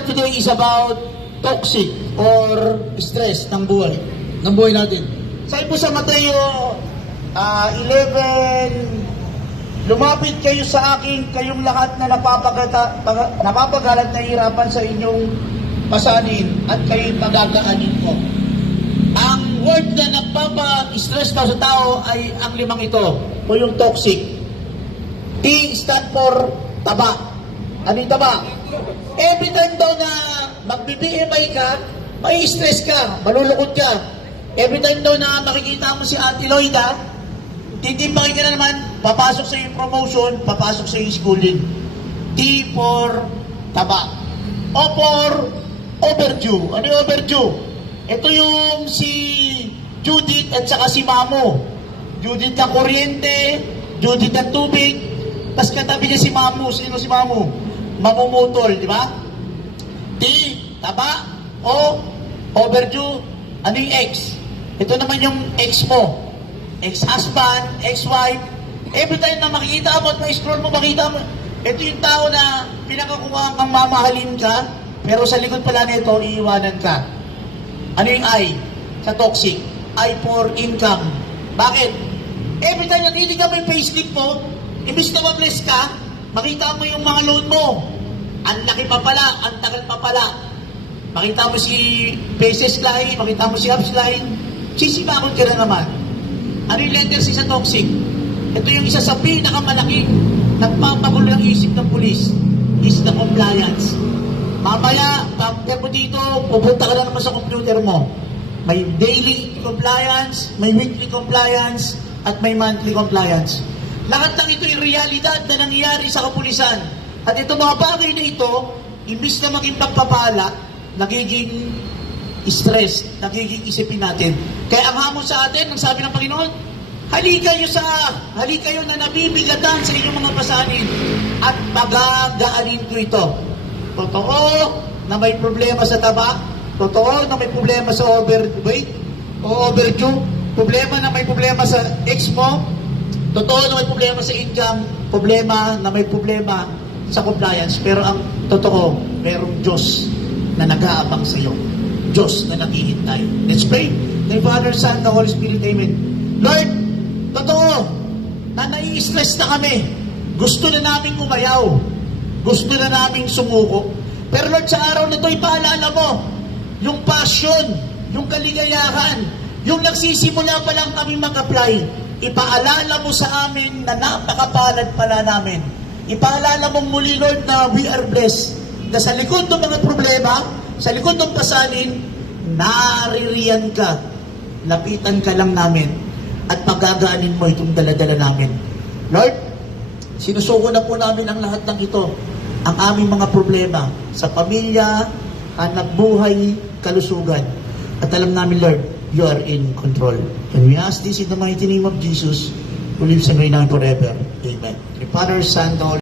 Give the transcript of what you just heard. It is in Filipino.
for today is about toxic or stress ng buhay natin. Sabi po sa Mateo 11, lumapit kayo sa akin, kayong lahat na napapagalat na hirapan sa inyong pasanin at kayo'y pagagaanin ko. Ang word na nagpapa-stress daw sa tao ay ang limang ito, o yung toxic. T stand for taba. Ano yung taba? Every time daw na mag-BMI ka, may stress ka, malulukot ka. Every time daw na makikita mo si Ate Loida, titimbangin ka na naman, papasok sa yung promotion, papasok sa yung schooling. T for taba. O for overdue. Ano yung overdue? Ito yung si Judith at saka si Mamo. Judith ng kuryente, Judith ng tubig, tapos katabi niya si Mamo. Sino si Mamo? Mamumutol, di ba? T, taba. O, overdue. Ano yung X? Ito naman yung ex mo. Ex-husband, ex-wife. Every time na makikita mo at ma-scroll mo, makita mo, ito yung tao na pinakakuha kang mamahalin ka, pero sa likod pala nito, iiwanan ka. Ano yung I? Sa toxic. I for income. Bakit? Every time na tinitignan mo yung payslip mo, imbis na ma-bless ka, makita mo yung mga loan mo. Ang laki pa pala, ang tagal pa pala. Makita mo si Peses Line, makita mo si Hubs Line, sisimakot ka na naman. Ano yung letter C sa toxic? Ito yung isa sa pinakamalaking nagpapagulo ng isip ng pulis, is the compliance. Mamaya, pagka mo dito, pupunta ka na naman sa computer mo. May daily compliance, may weekly compliance, at may monthly compliance. Lahat ng ito yung realidad na nangyayari sa kapulisan. At ito mga bagay na ito, imbis na maging pagpapala, nagiging stress, nagiging isipin natin. Kaya ang hamon sa atin, ang sabi ng Panginoon, halika kayo na nabibigatan sa inyong mga pasanin at pagagaanin ko ito. Totoo na may problema sa taba, totoo na may problema sa overweight o overdue, problema na may problema sa ex mo, totoo na may problema sa income, problema na may problema sa compliance. Pero ang totoo, merong Diyos na nag-aabang sa iyo. Diyos na naghihintay. Let's pray. The Father, Son, the Holy Spirit. Amen. Lord, totoo na nai-stress na kami. Gusto na namin umayaw. Gusto na namin sumuko. Pero Lord, sa araw na ito, ipaalala mo yung passion, yung kaligayahan, yung nagsisimula pa lang kami mag-apply. Ipaalala mo sa amin na napakapalad pala namin. Ipaalala mo muli, Lord, na we are blessed. Na sa likod ng mga problema, sa likod ng pasanin, naririyan ka. Lapitan ka lang namin at pagagaanin mo itong daladala namin. Lord, sinusuko na po namin ang lahat ng ito. Ang aming mga problema sa pamilya, hanap buhay, kalusugan. At alam namin, Lord, you are in control. And we ask this in the mighty name of Jesus, who lives and reigns forever. Amen. The Father, Son, the Holy